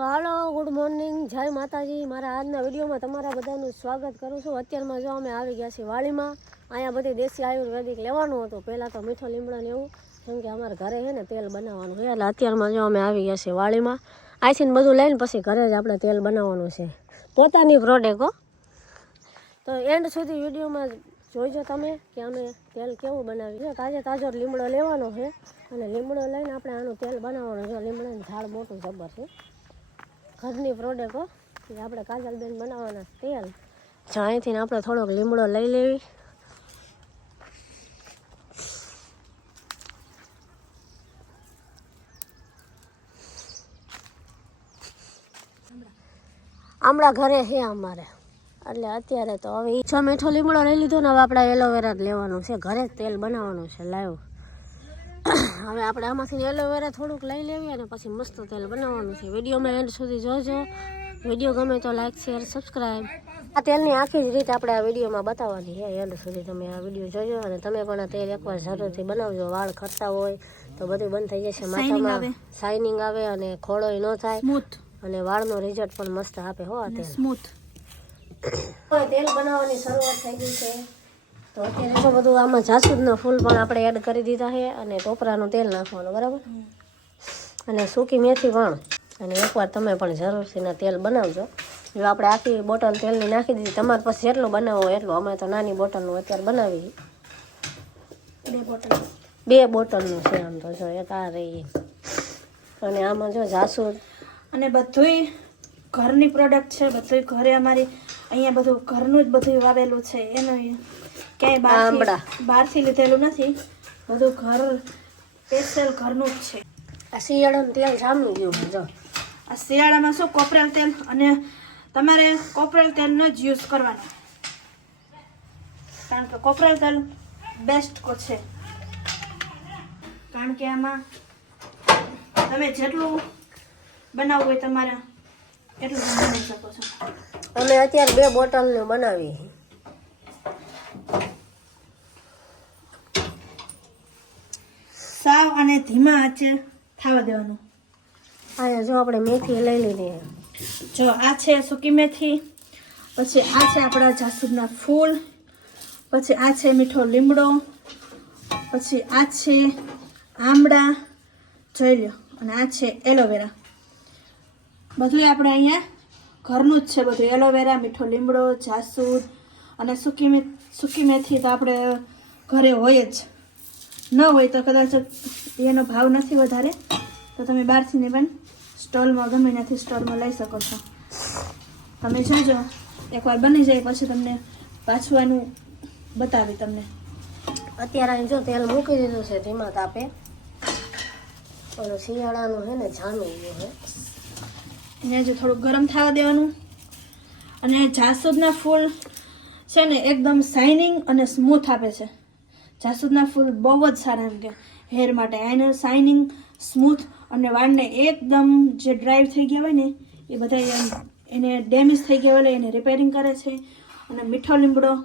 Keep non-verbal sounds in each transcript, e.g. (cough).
તો હાલો good morning જય માતાજી. મારા આજના વિડીયોમાં તમારા બધાનું સ્વાગત કરું છું. અત્યારમાં જો અમે આવી ગયા છીએ વાળીમાં અહીંયા બધી દેશી આયુર્વેદિક લેવાનું હતું. પહેલાં તો મીઠો લીમડા લેવું કેમ કે અમારે ઘરે છે ને તેલ બનાવવાનું છે. એટલે અત્યારમાં જો અમે આવી ગયા છીએ વાળીમાં આઈસીને બધું લઈને પછી ઘરે જ આપણે તેલ બનાવવાનું છે. પોતાની પ્રોડક્ટ હો. તો એન્ડ સુધી વિડીયોમાં જોઈજો તમે કે અમે તેલ કેવું બનાવ્યું છે. તાજે તાજો લીમડો લેવાનો છે. અને લીમડો લઈને આપણે આનું તેલ બનાવવાનું છે. લીમડાનું ઝાડ મોટું જબર છે. ઘરની પ્રોડક્ટ હો, એ આપણે કાજલબેન બનાવવાના તેલ. જો અહીંથી આપણે થોડોક લીમડો લઈ લેવી. આમળા ઘરે છે અમારે. એટલે અત્યારે તો હવે છ મીઠો લીમડો લઈ લીધો ને હવે આપણે એલોવેરા જ લેવાનું છે. ઘરે જ તેલ બનાવવાનું છે લાઈવ હવે આપણે આમાંથી એલોવેરા થોડુંક લઈ લેવી અને પછી મસ્ત તેલ બનાવવાનું છે. વિડીયોમાં એન્ડ સુધી જોજો. વીડિયો ગમે તો લાઈક શેર સબસ્ક્રાઈબ આ તેલની આખી જ રીતે આપણે આ વિડીયોમાં બતાવવાની છે. એન્ડ સુધી તમે આ વીડિયો જોજો અને તમે પણ આ તેલ એકવાર જરૂરથી બનાવજો. વાળ ખરતા હોય તો બધું બંધ થઈ જશે. માથામાં શાઇનિંગ આવે અને ખોળોય ન થાય. સ્મૂથ અને વાળનો રિઝલ્ટ પણ મસ્ત આપે હો આ તેલ. સ્મૂથ (coughs) તેલ બનાવવાની શરૂઆત થઈ ગઈ છે. તો અત્યારે તો બધું આમાં જાસૂદના ફૂલ પણ આપણે એડ કરી દીધા છે અને ટોપરાનું તેલ નાખવાનું બરાબર? અને સૂકી મેથી પણ. અને એકવાર તમે પણ જરૂરથી તેલ બનાવજો. જો આપણે આખી બોટલ તેલની નાખી દીધી તમારે પછી જેટલું બનાવવું હોય એટલું. અમે તો નાની બોટલનું અત્યારે બનાવી બે બોટલ. બે બોટલનું છે આમ તો જો એક આ રહી. અને આમાં જો જાસૂદ. અને બધુંય ઘરની પ્રોડક્ટ છે બધુંય ઘરે અમારી અહીંયા બધું ઘરનું જ બધું વાવેલું છે એનું ક્યાંય આંબળા. બહારથી લીધેલું નથી. બધું ઘર સ્પેશિયલ ઘરનું જ છે. આ શિયાળાનું તેલ જામી ગયું જો. આ શિયાળામાં શું કોપરેલ તેલ અને તમારે કોપરેલ તેલનો જ યુઝ કરવાનો. કારણ કે કોપરેલ તેલ બેસ્ટ કો છે. કારણ કે આમાં તમે જેટલું બનાવવું હોય તમારે એટલું બનાવી શકો છો. અમે અત્યારે બે બોટલનું બનાવી સાવ અને ધીમા આંચે થવા દેવાનું. અહીંયા જો આપણે મેથી લઈ લીધી જો આ છે સૂકી મેથી પછી આ છે આપણા જાસૂદના ફૂલ પછી આ છે મીઠો લીમડો પછી આ છે આમળા જોઈ લો અને આ છે એલોવેરા. બધું આપણે અહીંયા ઘરનું જ છે બધું. એલોવેરા મીઠો લીમડો જાસૂદ અને સૂકી મેથી સૂકી મેથી તો આપણે ઘરે હોય જ. ન હોય તો કદાચ એનો ભાવ નથી વધારે. તો તમે બહારથી ને પણ સ્ટોલમાં ગમે ત્યાંથી સ્ટોલમાં લઈ શકો છો. તમે જોજો એકવાર બની જાય પછી તમને પાછું આનું બતાવી તમને. અત્યારે અહીં જો તેલ મૂકી દીધું છે ધીમા તાપે. અને શિયાળાનું છે ને જામી ગયું છે. એને જો થોડુંક ગરમ થવા દેવાનું. અને જાસૂદના ફૂલ છે ને, એકદમ શાઇનિંગ અને સ્મૂથ આપે છે. જાસૂદના ફૂલ બહુ જ સારા એમ કે હેર માટે. એને શાઇનિંગ સ્મૂથ અને વાળને એકદમ જે ડ્રાઈવ થઈ ગયા હોય ને, એ બધા એને ડેમેજ થઈ ગયા હોય એને રિપેરિંગ કરે છે. અને મીઠો લીમડો,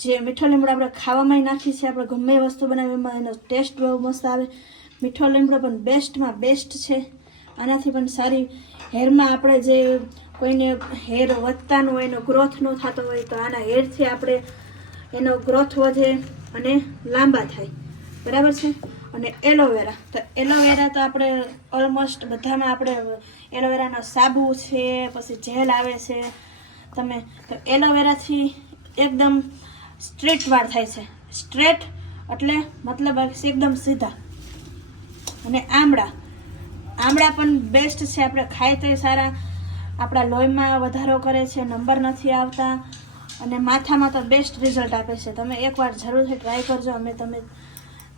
જે મીઠો લીમડો આપણે ખાવામાં નાખીએ છીએ, આપણે ગમે વસ્તુ બનાવીમાં એનો ટેસ્ટ બહુ મસ્ત આવે. મીઠો લીમડો પણ બેસ્ટમાં બેસ્ટ છે. આનાથી પણ સારી હેરમાં આપણે જે કોઈને હેર વધતાનું હોય, એનો ગ્રોથ ન થતો હોય, તો આના હેરથી આપણે, એનો ગ્રોથ વધે અને લાંબા થાય. બરાબર છે? અને એલોવેરા, તો એલોવેરા તો આપણે ઓલમોસ્ટ બધામાં આપણે એલોવેરાનો સાબુ છે, પછી જેલ આવે છે. તમે, તો એલોવેરાથી એકદમ સ્ટ્રેટ વાળ થાય છે. સ્ટ્રેટ એટલે મતલબ એકદમ સીધા. અને આમળા આમળા પણ બેસ્ટ છે. આપણે ખાય તો સારા આપણા લોહીમાં વધારો કરે છે નંબર નથી આવતા અને માથામાં તો બેસ્ટ રિઝલ્ટ આપે છે. તમે એકવાર જરૂરથી ટ્રાય કરજો. અમે તમે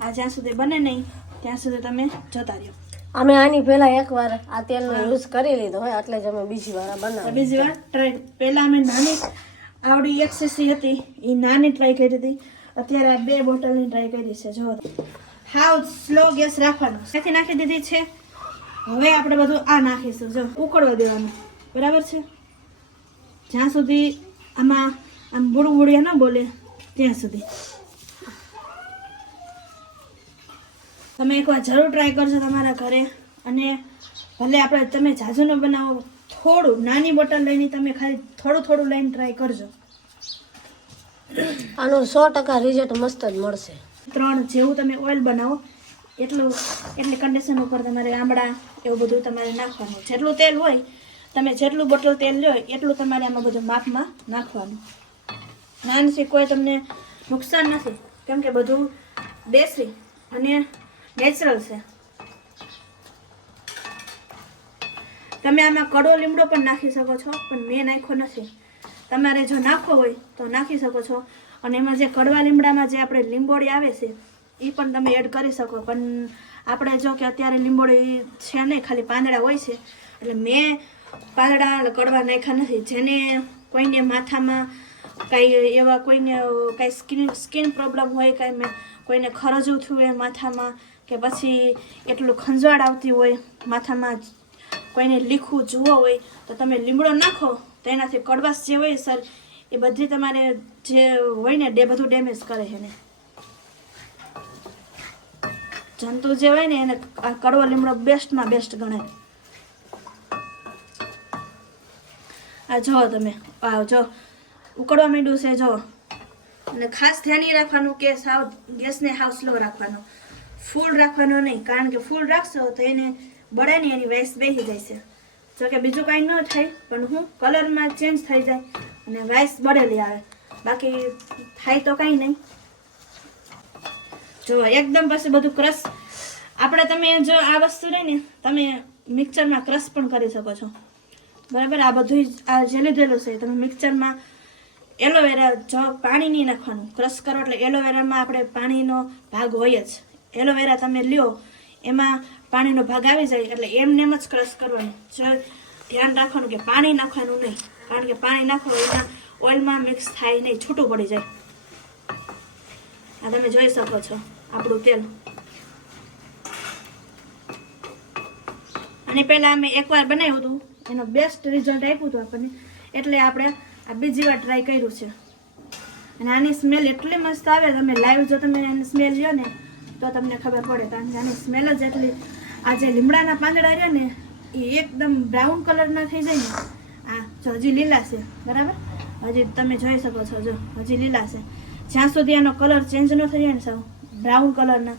આ જ્યાં સુધી બને નહીં ત્યાં સુધી તમે જતા રહ્યો. અમે આની પહેલા એકવાર આ તેલનો યુઝ કરી લીધો હોય એટલે જ અમે બીજી વાર બનાવી બીજી વાર ટ્રાય પહેલાં અમે નાની આવડી એક સીસી હતી એ નાની ટ્રાય કરી હતી. અત્યારે આ બે બોટલની ટ્રાય કરી છે. જો હાવ સ્લો ગેસ રાખવાનો. સાથે નાખી દીધી છે. હવે આપણે બધું આ નાખીશું. જો ઉકળવા દેવાનું. બરાબર છે? જ્યાં સુધી આમાં આમ બુડું બુડિયા ન બોલે ત્યાં સુધી. તમે એકવાર જરૂર ટ્રાય કરજો તમારા ઘરે અને ભલે આપણે તમે જાજુનો બનાવો થોડું નાની બોટલ લઈને તમે ખાલી થોડું થોડું લઈને ટ્રાય કરજો. આનું સો ટકા રિઝલ્ટ મસ્ત જ મળશે. ત્રણ જેવું તમે ઓઇલ બનાવો એટલું એટલે કન્ડિશન ઉપર તમારે આંબળા એવું બધું તમારે નાખવાનું. જેટલું તેલ હોય તમે જેટલું બોટલ તેલ લો એટલું તમારે આમાં બધું માપમાં નાખવાનું. માનસી કોઈ તમને નુકસાન નથી. કેમ કે બધું દેશી અને નેચરલ છે. તમે આમાં કડો લીમડો પણ નાખી શકો છો, પણ મેં નાખ્યો નથી. તમારે જો નાખવો હોય, તો નાખી શકો છો. અને એમાં જે કડવા લીમડામાં જે આપણે લીંબોળી આવે છે, એ પણ તમે એડ કરી શકો. પણ આપણે જો કે અત્યારે લીંબોળી છે નહીં, ખાલી પાંદડા હોય છે. એટલે મેં પાંદડા કડવા નાખ્યા નથી. જેને કોઈને માથામાં કાંઈ એવા કોઈને કાંઈ સ્કિન સ્કિન પ્રોબ્લેમ હોય કાંઈ કોઈને ખરજવું થયું હોય માથામાં કે પછી એટલું ખંજવાળ આવતી હોય માથામાં કોઈને લીખું જુઓ હોય તો તમે લીમડો નાખો તો એનાથી કડવાશ જે હોય સર, એ બધી તમારે જે હોય ને ડે બધું ડેમેજ કરે છે ને જંતુ જે હોય ને એને કડવો લીમડો બેસ્ટમાં બેસ્ટ ગણાય. આ જુઓ તમે, આ જો ઉકળવા માંડ્યું છે, જો. અને ખાસ ધ્યાન એ રાખવાનું કે સાવ ગેસને હાવ સ્લો રાખવાનો. ફૂલ રાખવાનો નહીં, કારણ કે ફૂલ રાખશો તો એને બળે નહીં એની વાઇસ બેસી જાય છે. જો કે બીજું કાંઈ ન થાય, પણ હું કલરમાં ચેન્જ થઈ જાય અને વાઇસ બળેલી આવે. બાકી થાય તો કાંઈ નહીં. જો, એકદમ પછી બધું ક્રશ. આપણે તમે જો આ વસ્તુ રહે ને, તમે મિક્સરમાં ક્રશ પણ કરી શકો છો. બરાબર? આ બધું આ જે લીધેલું છે, તમે મિક્સરમાં એલોવેરા જો પાણી નહીં નાખવાનું. ક્રશ કરો એટલે એલોવેરામાં આપણે પાણીનો ભાગ હોય જ. એલોવેરા તમે લ્યો, એમાં પાણીનો ભાગ આવી જાય એટલે એમને એમ જ ક્રશ કરવાનું. જો ધ્યાન રાખવાનું કે પાણી નાખવાનું નહીં. કારણ કે પાણી નાખો એના ઓઇલમાં મિક્સ થાય નહીં, છૂટું પડી જાય. આ તમે જોઈ શકો છો, આપણું તેલ. અને પહેલાં અમે એકવાર બનાવ્યું હતું. એનો બેસ્ટ રિઝલ્ટ આપ્યું હતું આપણને. એટલે આપણે આ બીજી વાર ટ્રાય કર્યું છે. અને આની સ્મેલ એટલી મસ્ત આવે, તમે લાઈવ જો તમે એની સ્મેલ લ્યો ને, તો તમને ખબર પડે. કારણ કે આની સ્મેલ જ એટલી આ જે લીમડાના પાંદડા રહ્યા ને, એ એકદમ બ્રાઉન કલરના થઈ જાય ને, આ જો હજી લીલા છે. બરાબર? હજી તમે જોઈ શકો છો, જો હજી લીલા છે. જ્યાં સુધી આનો કલર ચેન્જ ન થઈ જાય ને સાવ બ્રાઉન કલરના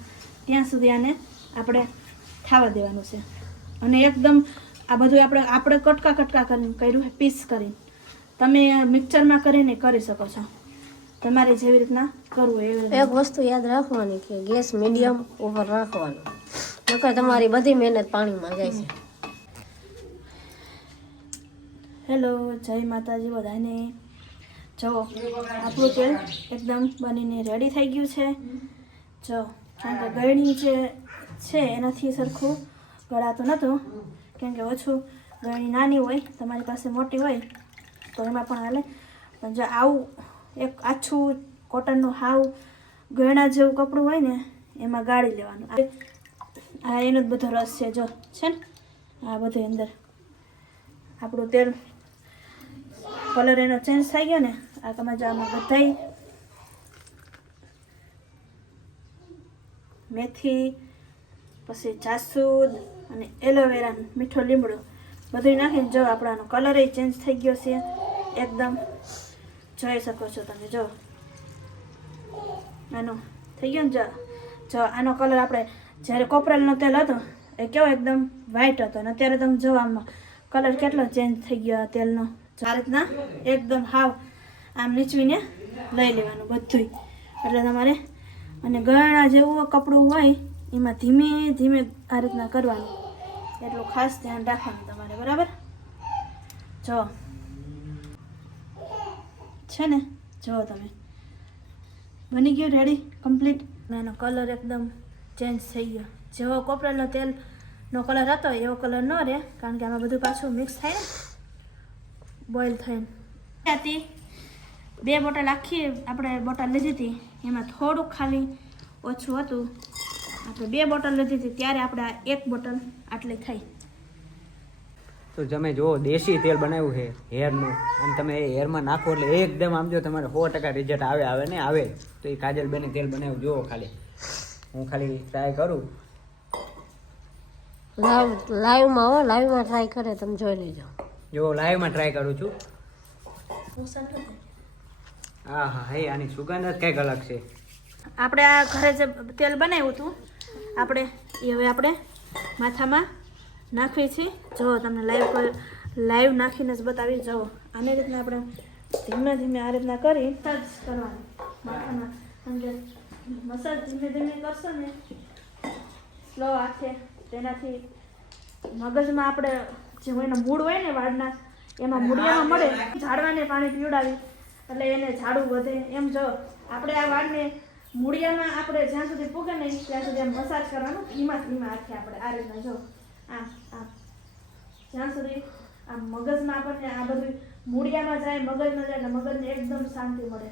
ત્યાં સુધી આને આપણે ખાવા દેવાનું છે. અને એકદમ આ બધું આપણે આપણે કટકા કટકા કરીને કર્યું પીસ કરીને. તમે મિક્સરમાં કરીને કરી શકો છો. તમારે જેવી રીતના કરવું એવી એક વસ્તુ યાદ રાખવાની કે ગેસ મીડિયમ ઉપર રાખવાનો. નકર તમારી બધી મહેનત પાણીમાં જાય છે. હેલો જય માતાજી બધાને. જો આપણું તેલ એકદમ બનીને રેડી થઈ ગયું છે. જો કારણ કે ગળણી જે છે એનાથી સરખું ગળાતું નહોતું કેમ કે ઓછું ગળણી નાની હોય, તમારી પાસે મોટી હોય, તો એમાં પણ હાલે. પણ જો આવું એક આછું કોટનનું હાવ ગળણા જેવું કપડું હોય ને, એમાં ગાળી લેવાનું. આ- એનો જ બધો રસ છે જો, છે ને? આ બધું અંદર. આપણું તેલ કલર એનો ચેન્જ થઈ ગયો ને, આ આમાં બધાય મેથી, પછી જાસૂદ અને એલોવેરા મીઠો લીમડો બધું નાખીને જો આપણાનો કલર એ ચેન્જ થઈ ગયો છે. એકદમ જોઈ શકો છો તમે, જો. આનો થઈ ગયો ને જો. જો આનો કલર આપણે જ્યારે કોપરેલનો તેલ હતો, એ કેવો એકદમ વ્હાઈટ હતો અને અત્યારે તમે જો આમાં કલર કેટલો ચેન્જ થઈ ગયો તેલનો. આ રીતના એકદમ હાવ આમ નીચવીને લઈ લેવાનું બધું એટલે તમારે અને ગળણા જેવું કપડું હોય એમાં ધીમે ધીમે આ રીતના કરવાનું. એટલું ખાસ ધ્યાન રાખવાનું તમારે, બરાબર? જો. છે ને? જુઓ તમે. બની ગયું રેડી કમ્પ્લીટ એનો કલર એકદમ ચેન્જ થઈ ગયો. જેવો કોપરેલનો તેલનો કલર હતો, એવો કલર ન રહે, કારણ કે આમાં બધું પાછું મિક્સ થાય ને બોઇલ થઈને. બે બોટલ આખી આપણે બોટલ લીધી હતી, એમાં થોડુંક ખાલી ઓછું હતું. આપણે બે બોટલ લીધી હતી ત્યારે આપણે આ એક બોટલ આટલી થઈ તો તમે જુઓ દેશી તેલ બનાવ્યું છે હેરનું. અને તમે એ હેરમાં નાખો એટલે એકદમ આમ જો તમારે સો ટકા રિઝલ્ટ આવે આવે ને આવે. તો એ કાજલબેને તેલ બનાવ્યું જુઓ ખાલી. હું ખાલી ટ્રાય કરું. લાઈવ લાઈવમાં હો લાઈવમાં ટ્રાય કરે તમે જોઈ લેજો. જો લાઈવમાં ટ્રાય કરું છું. હા હા હે આની સુગંધ જ કંઈક અલગ છે. આપણે આ ઘરે જે તેલ બનાવ્યું હતું આપણે એ હવે આપણે માથામાં નાખવી છે. જો તમને લાઈવ પર લાઈવ નાખીને જ બતાવી જવો આને રીતના આપણે ધીમે ધીમે આ રીતના કરી મસાજ કરવાની. માથામાં. સમજે મસાજ ધીમે ધીમે કરશો ને સ્લો આખે તેનાથી મગજમાં આપણે જે હોય ને મૂળ હોય ને વાળના, એમાં મૂળિયામાં મળે. ઝાડવાને પાણી પીવડાવી, એટલે એને ઝાડું વધે. એમ જો, આપણે આ વાળને મૂળિયામાં આપણે જ્યાં સુધી પૂગે ને ત્યાં સુધી આમ મસાજ કરવાનું ધીમા ધીમા હાથે આપણે આ રીતના જો આમ આમ જ્યાં સુધી આમ મગજમાં આપણને આ બધું, મૂળિયામાં જાય, મગજમાં જાય એટલે મગજને એકદમ શાંતિ મળે.